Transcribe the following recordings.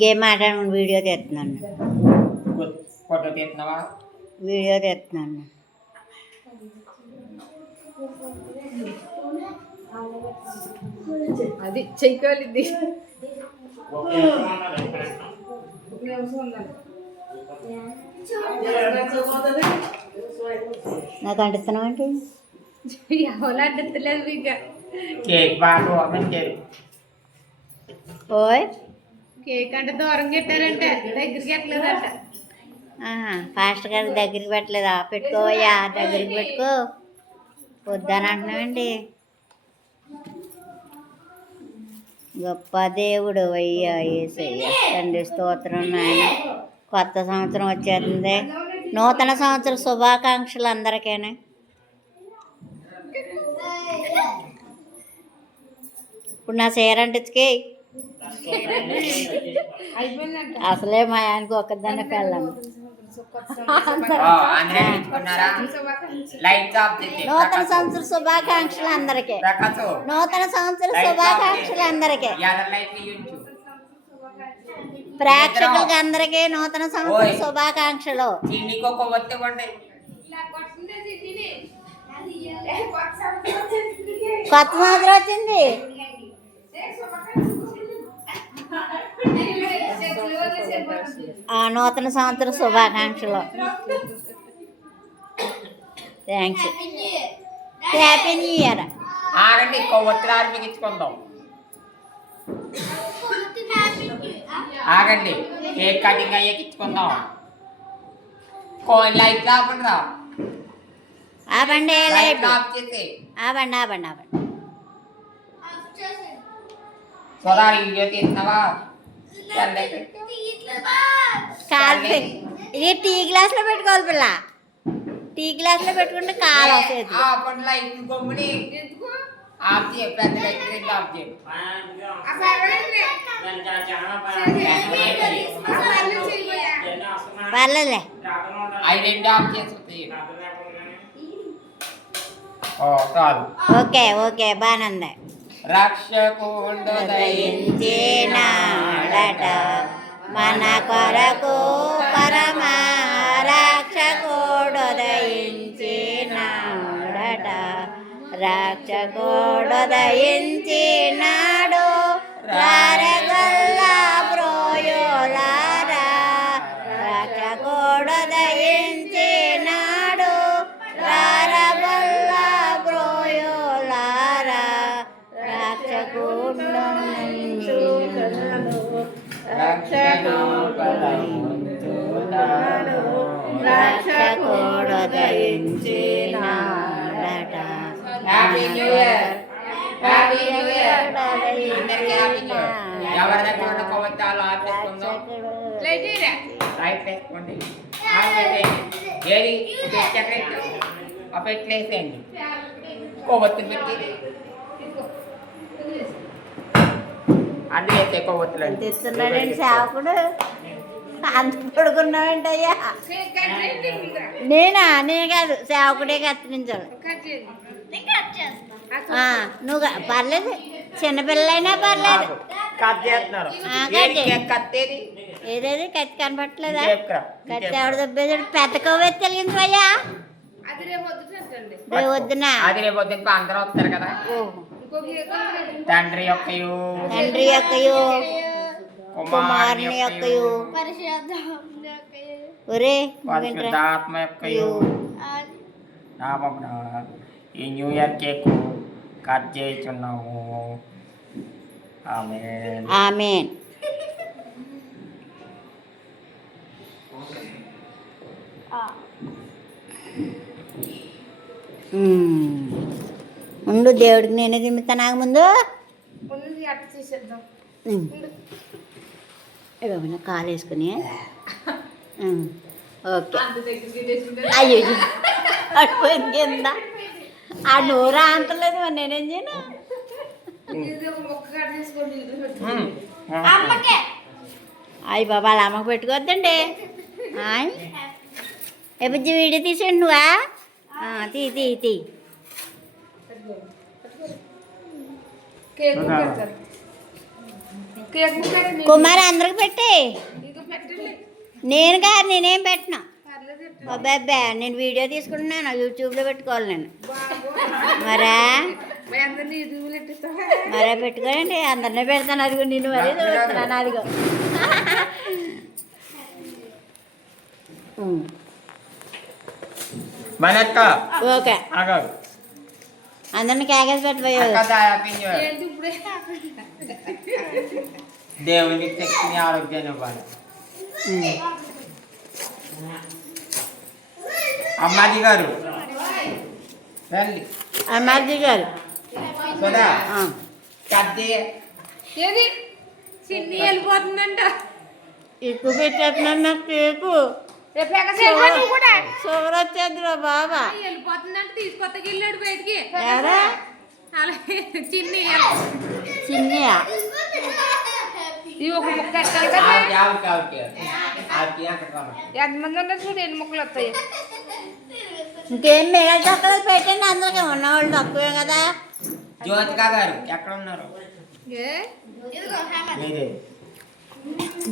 Game ఆడడం video తీస్తున్నాను. Photo తీస్తున్నావా? Video తీస్తున్నాను. అది చెయ్యాలి. నాకు అంటున్నావు అంటే ఎవరు అడ్డలేదు ఇక కేక్ బాగా కేక్ ఓయ్ కేక్ అంటే దూరం పెట్టారంటే దగ్గరికి ఎట్లేదంట. ఫాస్ట్ గారి దగ్గరికి పెట్టలేదా? పెట్టుకోవయ్యా, దగ్గరికి పెట్టుకో. వద్దని అంటున్నావండి. గొప్ప దేవుడు అయ్యా యేసయ్య, తండ్రి స్తోత్రం నాయన. కొత్త సంవత్సరం వచ్చేస్తుంది. నూతన సంవత్సర శుభాకాంక్షలు అందరికీనే. ఇప్పుడు నా చీర అంటించుకే. అసలే మా ఆయనకు ఒక్కదాన్ని పెళ్ళాము. నూతన సంవత్సర శుభాకాంక్షలు అందరికీ. నూతన సంవత్సర శుభాకాంక్షలు అందరికీ. ప్రేక్షకులకి అందరికీ నూతన సంవత్సర శుభాకాంక్షలు. కొత్త సంవత్సరం వచ్చింది. నూతన సంవత్సర శుభాకాంక్షలు. థ్యాంక్స్. Happy new year. ఆగండి, కొవ్వొత్తులు ఆర్పికించుకుందాం. ఆగండి, కేక్ కటింగ్ అయ్యేకించుకుందాం. లైట్ ఆపండి. ఆపండి, లైట్ ఆఫ్ చేసి ఆపండి, ఆపండి, ఆపండి. సోదా వీడియో తీస్తున్నావా? కాలు ఇది టీ గ్లాస్లో పెట్టుకోవాలి పిల్ల. టీ గ్లాస్లో పెట్టుకుంటే కాలు వస్తుంది. పర్లేదులే. ఓకే ఓకే, బాగానే ఉంది. రక్షకుడు దయించినాడట మన కొరకు పరమ రక్షకుడు దయించినాడట. రక్షకుడు దయించినాడు రారగల్లా బ్రోయోలారా. రక్షకుడు దయించినాడు రారగల్లా బ్రోయోలారా. రక్షకుడు రక్షకుడు దయించినాడట. Happy new year. Happy new year. ఎవరి దగ్గర కొవ్వొత్తాలు ఆపేసుకుందాం. రైట్ వేసుకోండి. ఏది పెట్టలేసేయండి. కొవ్వొత్తులు పెట్టి అన్నీ వేసే కొవ్వొత్తులు తెస్తున్నాడండి సేవకుడు. అంత పడుకున్నావేంటయ్యా? నేను కాదు, సేవకుడే కత్తిరించాడు. నువ్వు పర్లేదు, చిన్నపిల్లలైనా పర్లేదు. ఏదేది కత్తి కనపట్లేదా? కత్తి ఎవడ దెబ్బేసాడు? పెద్ద కొవ్వెత్తి తెలిగించవయ్యా. రేపు వద్దునా? రేపు వద్దు అందరూ వస్తారు కదా. తండ్రి యొక్కయు కుమారుని యొక్కయు పరిశుద్ధాత్మ యొక్కయు నామమున ఈ న్యూ ఇయర్ కేక్ కట్ చేస్తున్నాము. ఆమేన్. ఆమేన్. ముందు దేవుడికి నేనే తిమ్మితా. నాకు ముందు ఏమన్నా కాలు వేసుకుని. ఓకే. అయ్యో పడిపోయింది కింద. ఆ నోరు అంటలేదు, మరి నేనేం చేయను? అయ్యి బాబా, అలా అమ్మకు పెట్టుకోవద్దండి. ఎప్పుడు వీడియో తీసేయండి. నువ్వా? తీ తీ తీ. కేక్ పెట్టండి. కుమారి అందరికి పెట్టి ఇక పెట్టండి. నేను కాదు నేనేం పెట్టను పర్లేదు పెట్టండి. అబ్బాబ్బా నేను వీడియో తీసుకుంటున్నాను యూట్యూబ్లో పెట్టుకోవాలి నేను మరా అందరినీ యూట్యూబ్లో పెట్టిస్తావా? మరే పెట్టుకోనండి అందరినీ పెడతాను అదిగో నిన్ను మరీ చూస్తున్నాను అదిగో మనక్క ఓకే ఆగు. అందరిని కేకేసి పెట్టబోయో అక్క దాయాపించు. ఏంటి ఇప్పుడే దేవునికి శక్తిని ఆరోగ్యాన్ని ఇవ్వాలి. అమ్మాజీ గారు రండి. అమ్మాజీ గారు సరే ఆ. కద్ది ఏది చిన్ని వెళ్ళిపోతుందంట. ఎక్కువ పెట్టేస్తున్నాను నాకు కేకు రేపు ఎక్కడ నువ్వు కూడా షుగర్ వచ్చేద్దురా బాబా వెళ్ళిపోతుందంట. తీసుకొత్తకి వెళ్ళాడు బయటికి. ఎవరా అలాగే చిన్ని చిన్నయా ఇవి ఒక ముక్క ఎట్టాలి కదా. ఎంతమంది ఉన్నారు చూడు ఎన్ని ముక్కలు వస్తాయి. ఇంకేం మిగతా చక్కలు పెట్టండి అందరికి ఉన్నవాళ్ళు తక్కువే కదా జ్యోతికా గారు ఎక్కడ ఉన్నారు? ఏ? మీరే.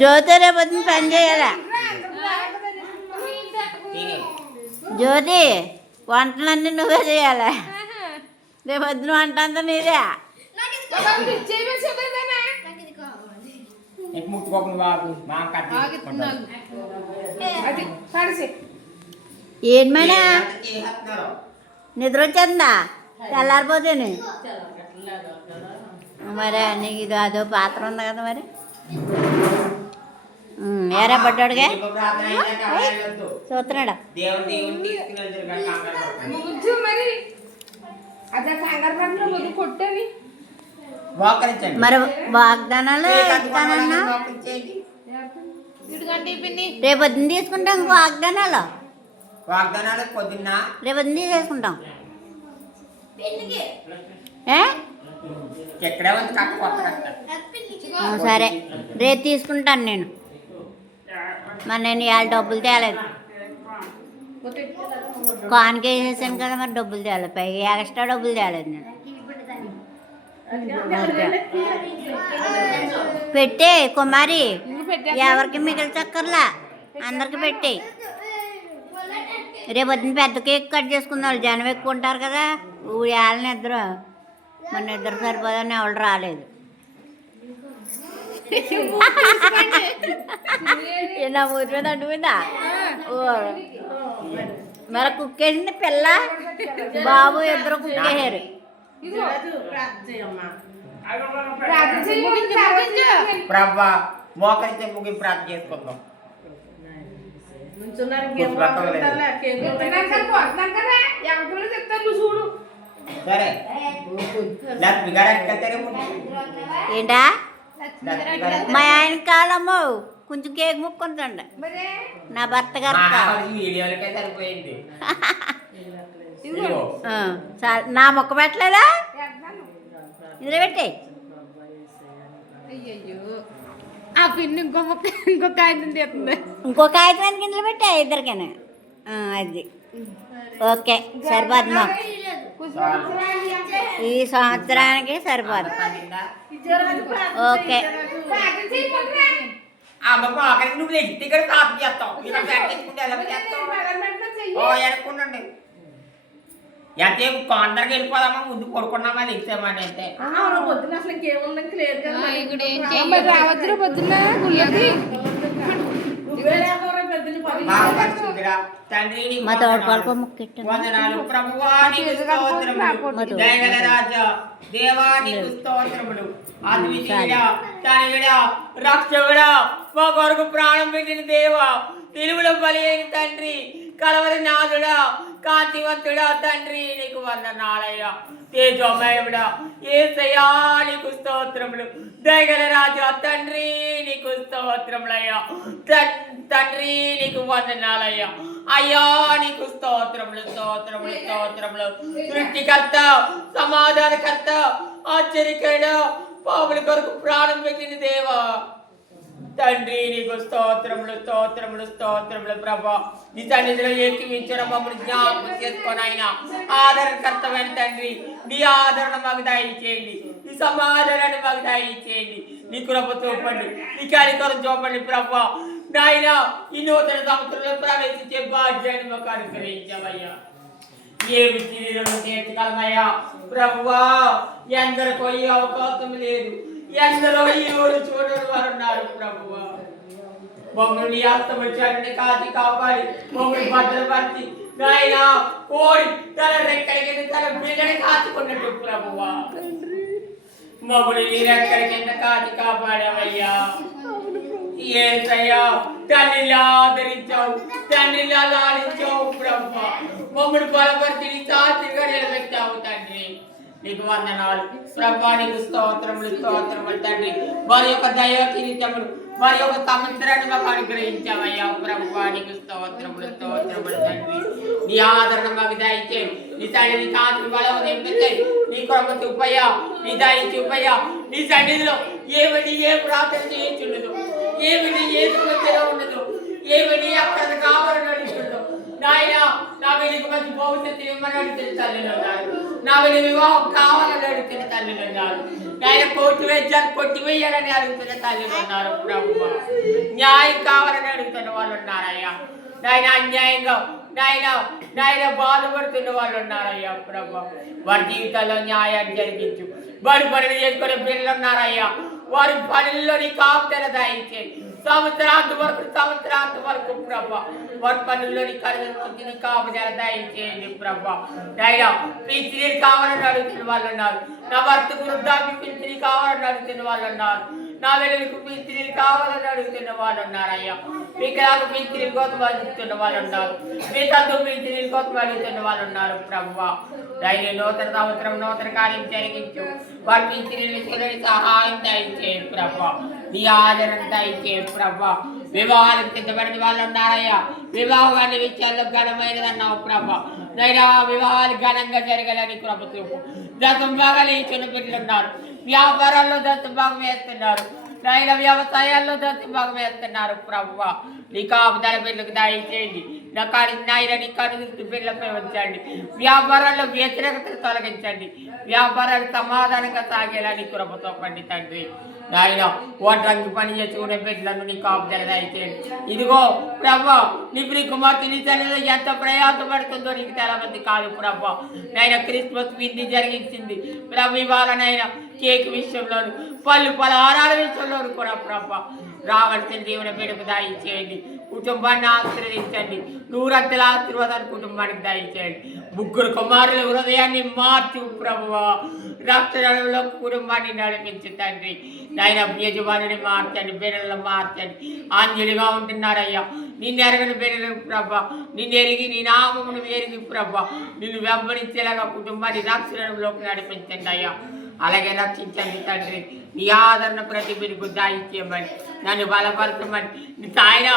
జ్యోతి రేపు పని చేయాలా తీరే. జ్యోతి వంటలన్నీ నువ్వే చేయాలి రేపు పొద్దున వంట అంతా నీదే నీకు ముట్టుకోకుండా బాబు మా కట్టి అది కడిసి ఏమన్నా నిద్ర వచ్చేస్తుందా తెల్లారిపోతేనే మరి నీకు ఇది అదో పాత్ర ఉంది కదా మరి ఏరా పడ్డాడుగా చూస్తున్నాడా ముంచు మరి అదే కంగారు పడిన ముందు కొట్టని మోకరించండి. మరి వాగ్దానాలు ఇస్తానన్నా ఇదిగండి పిన్ని. రేపు పొద్దున్న తీసుకుంటాం ఇంకో వాగ్దానాలు వాగ్దానాలు పొద్దున్న రేపు పొద్దున్న తీసేసుకుంటాం ఏ ఎక్కడే ఉంది కట్ట కొత్త కట్ట. సరే రేపు తీసుకుంటాను నేను మరి నేను ఇవాళ డబ్బులు తేలేదు కాన్కి వేసేసాను కదా మరి డబ్బులు తేలేదు పైగా ఎక్స్ట్రా డబ్బులు తేలేదు నేను పెట్టే కుమారి ఎవరికి మిగిలి చక్కర్లా అందరికి పెట్టే రేపు పొద్దున్న పెద్ద కేక్ కట్ చేసుకుందాం జనం ఎక్కువ ఉంటారు కదా వాళ్ళని ఇద్దరు మన ఇద్దరు సరిపోదని ఎవరు రాలేదు నా ఊరి మీద అంటుకుందా మరి కుక్ వేసింది పిల్ల బాబు ఇద్దరు కుక్ వేసారు ప్రభా మోకరించే ముగింపు ప్రార్థన చేసుకుందాం. చూడు సరే లక్ష్మి గారు ఎక్కడికి ఏంటా లక్ష్మి గారు మా ఆయన కాలమ్మో కొంచెం కేక్ ముక్కుంటుండ నా భర్త గారు వీడియోలకే సరిపోయింది. నా మొక్క పెట్టలేదా ఇందులో పెట్టే అయ్యయ్యో ఆ పిన్ని ఇంకో కాగితం తీస్తుంది. ఇంకో కాగితం కిందలో పెట్టా ఇద్దరికైనా అది ఓకే సరిపోదు మాకు ఈ సంవత్సరానికి సరిపోదు ఓకే అక్కడికి నువ్వు ఇక్కడ కాపీ చేస్తావు ఇలా ప్రాక్టీస్ ఎలా చేస్తావు ఎడుకుండండి ఎంతసేపు అందరికి వెళ్ళిపోదామా ముందు కొడుకున్నామా ఇచ్చామని అంటే పొద్దున అసలు ఇంకేముందని లేదు రావద్దు పొద్దున్న గుళ్ళకి తండ్రి మా తోడుకోళ్ళకో ముక్కెట్టు వందనాలు ప్రభువా నీకు స్తోత్రములు దయగల రాజా దేవా నీకు స్తోత్రములు అద్వితీయుడా తనయుడా రక్షకుడా మా కొరకు ప్రాణం పెట్టిన దేవా తెలుగులో బలి అయిన తండ్రి కలవరి నాథుడా కాంతివంతుడా తండ్రి నీకు వందనాలయ్యా తేజోమయుడా యేసయ్యా నీకు స్తోత్రములు దయగల రాజా తండ్రి నీకు స్తోత్రములయ్యా తండ్రి నీకు వందనాలయ్యా అయ్యా నీకు స్తోత్రములు స్తోత్రములు స్తోత్రములు సృష్టికర్త సమాధానకర్త ఆశ్చర్యకరుడా పాపుల కొరకు ప్రాణం పెట్టిన దేవా తండ్రి నీకు స్తోత్రములు స్తోత్రములు స్తోత్రములు ప్రభా నీ సన్నిధిలో ఏకీవించిన మమ్మల్ని జ్ఞాపకం చేసుకొని ఆయన ఆదరణకర్తమైన తండ్రి నీ ఆదరణ మాకు దయచేయండి నీ సమాధానాన్ని మాకు దయచేయండి నీ కృప చూపండి, నీ కార్యక్రమం చూపండి ప్రభా. నాయన ఈ నూతన సంవత్సరంలో ప్రవేశించే భాగ్యాన్ని మాకు అనుగ్రహించామయ్యా. ఏమి శరీరంలో తీర్చగలమయ్యా ప్రభువా. ఎందరికో ఈ అవకాశం లేదు, ఎందరో ఈ ఊరు చూడని వారు ఉన్నారు ప్రభువా. మమ్మల్ని అస్తమించాలని కాచి కాపాడి మమ్మల్ని భద్రపరిచి నాయన కోడి తన రెక్కడికి తన బిడ్డని కాచుకున్నట్టు ప్రభువా మమ్మల్ని నీ రెక్కడి కింద కాచి కాపాడవయ్యా. ఏసయ్యా తండ్రిలా ఆదరించావు, తండ్రిలా లాడించావు ప్రభువా. మమ్మల్ని బలపరిచి నీ సాక్షిగా నిలబెట్టావు తండ్రి. నీకు వందనాలు ప్రభువా, నీకు స్తోత్రములు స్తోత్రములు తండ్రి. వారి యొక్క దైవ కిరీటములు వారి యొక్క సంవత్సరాన్ని మాకు అనుగ్రహించావయ్యా ప్రభువా. నీకు స్తోత్రములు స్తోత్రములు తండ్రి. నీ ఆదరణ మాకు దయచేయి, నీ తండ్రి నీ కాంతి బలం తెప్పించాయి, నీ కృప చూపయ్యా, నీ దయ చూపయ్యా. నీ సన్నిధిలో ఏమని ఏ ప్రార్థన చేయించుండదు, ఏమని ఏ సమస్యలో ఉండదు, ఏమని అక్కడ కావాలని అడుగుతుండదు. నాయన నా వెలుగు మంచి భవిష్యత్తు ఇవ్వమని అడుగుతున్న తల్లిలో ఉన్నారు, నా వెలుగు వివాహం కావాలని అడుగుతున్న తల్లిలో ఉన్నారు. నాయన కొట్టివేయాలని అడుగుతున్న తల్లిలో ఉన్నారు ప్రభువా. న్యాయం కావాలని అడుగుతున్న వాళ్ళు ఉన్నారయ్యా. నాయన అన్యాయంగా నాయన బాధపడుతున్న వాళ్ళు ఉన్నారయ్యా ప్రభువా. వారి జీవితాల్లో న్యాయాన్ని జరిగించు. వారి పనులు చేసుకునే పిల్లలు ఉన్నారయ్యా, వారి పనుల్లో నీ కాపుదల దయచేయి. సంవత్సరాంత వరకు ప్రభా వారి పనుల్లో నీ కళ్ళు కాపుదల దయచేయండి ప్రభా. నాయన పింఛనీరు కావాలని అడుగుతున్న వాళ్ళు ఉన్నారు, నా భర్తకు వృద్ధాప్య పింఛనీ కావాలని అడుగుతున్న వాళ్ళు ఉన్నారు, నా వెలుగుకు పింఛనీరు కావాలని అడుగుతున్న వాళ్ళు ఉన్నారయ్యా. వికలాంగు పింఛనీరు కోసం అడుగుతున్న వాళ్ళు ఉన్నారు, మీ తండ్రి పింఛనీరు కోసం అడుగుతున్న వాళ్ళు ఉన్నారు ప్రభువా. నాయన నూతన సంవత్సరం నూతన కార్యం జరిగించు. వారి పింఛనీరు సహాయం దయచేయి ప్రభా, నీ ఆదరణ దయచేయి ప్రభా. వివాహాలకు సిద్ధపడిన వాళ్ళు ఉన్నారయ్యా, వివాహం అనే విషయాల్లో ఘనమైనది అన్నావు ప్రభా. నైనా వివాహాలు ఘనంగా జరగాలని కృప చూపు. దశం భాగాలు ఈ చిన్న పిల్లలు ఉన్నారు, వ్యాపారాల్లో దశం భాగం వేస్తున్నారు, నైనా వ్యవసాయాల్లో దశం భాగం వేస్తున్నారు ప్రభువా. నీ కాపుదల పిల్లలకు దయచేయండి, నాయన నీ కనుదృష్టి పిల్లలపై ఉంచండి. వ్యాపారాల్లో వ్యతిరేకతను తొలగించండి, వ్యాపారాలు సమాధానంగా సాగేలా నీ కృపతో పండి తండ్రి. నాయన ఓట్రంగి పని చేసుకునే బిడ్డలను నీ కాపుదల దయచేయండి. ఇదిగో ప్రభా నీ ప్రియ కుమార్తె నీ తల్లిలో ఎంత ప్రయాసపడుతుందో నీకు చాలా మంది కాదు ప్రభా. నాయన క్రిస్మస్ విందు జరిగించింది ప్రభు, ఇవాళ నాయన కేక్ విషయంలోను పళ్ళు పలహారాల విషయంలోను కూడా ప్రభా రావాల్సిన దేవుని బిడ్డకు దయచేయండి. కుటుంబాన్ని ఆశీర్వదించండి, నూరంతల ఆశీర్వాదాన్ని కుటుంబానికి దయచేయండి. ముగ్గురు కుమారుల హృదయాన్ని మార్చు ప్రభువా, రక్తరంలో కుటుంబాన్ని నడిపించు తండ్రి. నాయన యజమానిని మార్చండి, బిడ్డలను మార్చండి. ఆంజలిగా ఉంటున్నారయ్యా, నిన్ను ఎరగని బిడ్డలు ప్రభా, నిన్ను ఎరిగి నీ నామమును ఎరిగి ప్రభా నిన్ను వెంబడించేలాగా కుటుంబాన్ని రక్షణలోకి నడిపించండి అయ్యా. అలాగే రక్షించండి తండ్రి. నీ ఆదరణ ప్రతి బిడ్డకు దయచేయమని, నన్ను బలపరచమని. ఆయన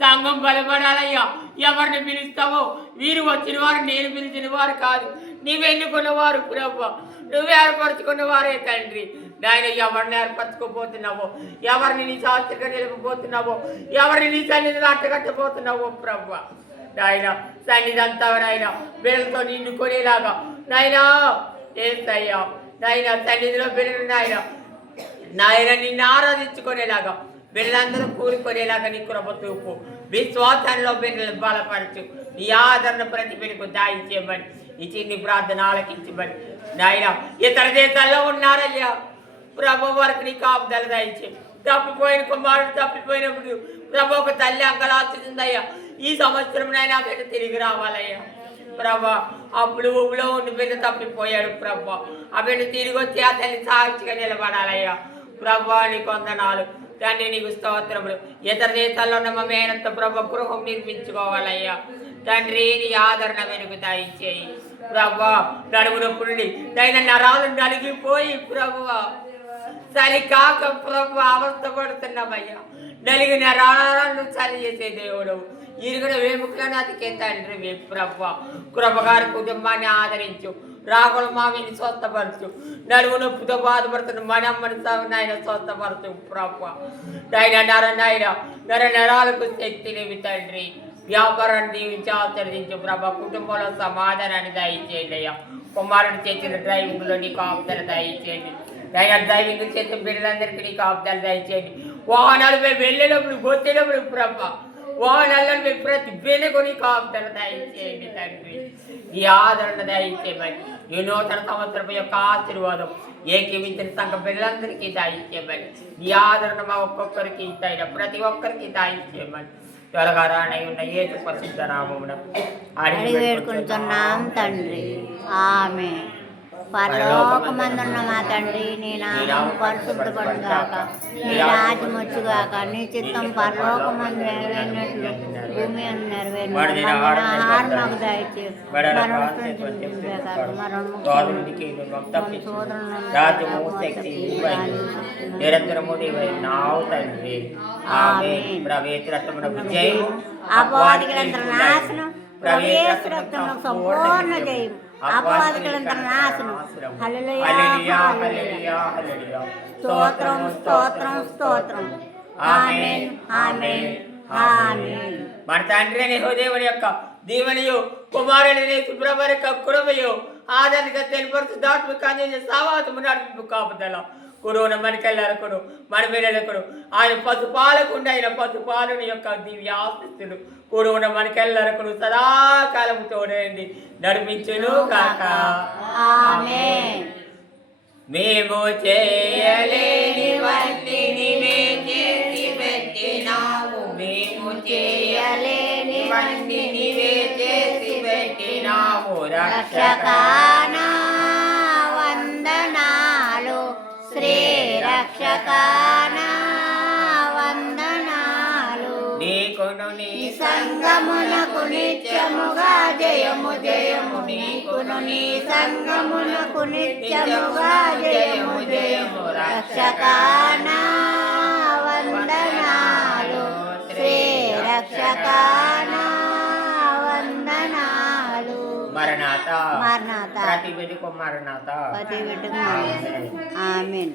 సంఘం బలపడాలయ్యా. ఎవరిని పిలుస్తావో వీరు వచ్చిన వారు, నేను పిలిచిన వారు కాదు, నీవు ఎన్నుకున్నవారు ప్రభా, నువ్వు ఏర్పరచుకున్న వారే తండ్రి. నాయన ఎవరిని ఏర్పరచుకోపోతున్నావో, ఎవరిని నీ శాస్త్రిగా నిలపబోతున్నావో, ఎవరిని నీ సన్నిధిని అట్టగట్టబోతున్నావో ప్రభా. నాయన సన్నిధి అంతా నాయన బిడ్డలతో నిండుకునేలాగా నాయనా ఏసయ్యా. నాయన సన్నిధిలో బిడ్డలు నాయన నిన్ను ఆరాధించుకునేలాగా బిడ్డలందరూ కూరుకునేలాగా నీ కృప చూపు. విశ్వాసంలో బిడ్డలు బలపరచు. నీ ఆదరణ ప్రతి బిడ్డకు దాయించేయమని, ఈ చిన్ని ప్రార్థన ఆలకించమని. నాయన ఇతర దేశాల్లో ఉన్నారయ్యా ప్రభు, వారికి నీ కాపుదల దయచే. తప్పిపోయిన కుమారుడు తప్పిపోయినప్పుడు ప్రభు ఒక తల్లి అంకలాస్తుందయ్యా. ఈ సంవత్సరం నాయన బిడ్డ తిరిగి రావాలయ్యా ప్రభా. అప్పుడు ఊళ్ళో ఉండి బిడ్డ తప్పిపోయాడు ప్రభా, ఆ బిడ్డ తిరిగి వచ్చి ఆ తల్లి సాక్షిగా నిలబడాలయ్యా ప్రభా. నీకు వందనాలు తండ్రి, నీకు స్తోత్రములు. ఇతర దేశాల్లో ఉన్న మా మేనంత ప్రభా గృహం నిర్మించుకోవాలయ్యా తండ్రి. నీ ఆదరణ వెనుక దయచేయి ప్రభా. నడుమునప్పుడు నైనా నరాలు నలిగిపోయి ప్రభువా చలి కాక ప్రభు అవస్థ పడుతున్నామయ్యా. నలిగి నరాలను చలి చేసే దేవుడు, ఇరుగున వేముకలను అతికే తండ్రి ప్రభా. కృపగారి కుటుంబాన్ని ఆదరించు, రాగుల మావిని స్వస్థపరచు. నడుము నొప్పితో బాధపడుతున్న మనమ్మని నాయన స్వస్థపరచు ప్రభా. నర నరాలకు శక్తినివి తండ్రి. వ్యాపారాన్ని దీవించి ఆచరించు ప్రభా. కుటుంబంలో సమాధానాన్ని దయచేయండి అయ్యా. కుమారుడు చేసిన డ్రైవింగ్లో నీకు ఆప్తలు దయచేయండి. డ్రైవింగ్ చేసే బిడ్డలందరికీ నీ కాపుదలు దయచేయండి. వాహనాలు మేము వెళ్ళినప్పుడు గొత్తినప్పుడు ప్రభ వాహనాల్లో మేము ప్రతి వెనుక నీ కాపుదలు దయచేయండి తండ్రి. ఈ ఆదరణ దయచేయమని ఈ నూతన సంవత్సరం యొక్క ఆశీర్వాదం ఏకీవించిన సంఘ బిడ్డలందరికీ దయచేయమని ఈ ఆదరణ మా ఒక్కొక్కరికి ఇస్తాయిన ప్రతి ఒక్కరికి దయచేయమని త్వరగా రానై ఉన్న యేసు పరిశుద్ధ నామమున అడిగి వేడుకుంటున్నాం తండ్రి. ఆమె పరలోకమందున్న మా తండ్రి, నీ నామము పరిశుద్ధపడుగాక, నీ రాజ్యం వచ్చుగాక, నీ చిత్తం పరలోకమందు నెరవేరినట్లు భూమి అందు నెరవేరిన ఆహారం మాకు దయచేయు. నిరంతరము నావు తండ్రి. విజయం అపవాదికులందరూ నాశనం, ప్రవేశ రక్తమును సంపూర్ణ జయం, అపవాదికులందరూ నాశనం. హల్లెలూయా హల్లెలూయా స్తోత్రం స్తోత్రం స్తోత్రం. ఆమేన్ ఆమేన్ ఆమేన్. మన తండ్రి అనే దేవుని యొక్క దీవెనయు కుమారుని సుబ్రహ్మణ్య యొక్క కృపయు ఆదరణగా తెలిపరుచుదాత్మిక సావాసము నడిపి కాపుదల కురువున మనకెళ్ళారకును మన పిల్లలకును ఆయన పశుపాలకుండా ఆయన పశుపాలుని యొక్క దివ్య ఆశిస్తులు కురువున మనకెళ్ళారకును సదాకాలము తోడండి నడిపించును కాక. ఆమేన్. మేము చేయలేనివన్నీ నీవే చేసి పెట్టినావు, మేము చేయలేనివన్నీ నీవే చేసి పెట్టినావు. రక్షకానా వందనాలు, శ్రీ రక్షకానా వందనాలు. నీకును నీ సంగమునకు నిత్యముగా జయము జయము, నీకును నీ సంగమునకు నిత్యముగా జయము జయము. రక్షకానా వందనాలు, శ్రీ రక్షకానా వందనాలు. మరణాత మరణాత ప్రతి బిడ్డకు మరణాత. ప్రతి బిడ్డకు ఆమేన్.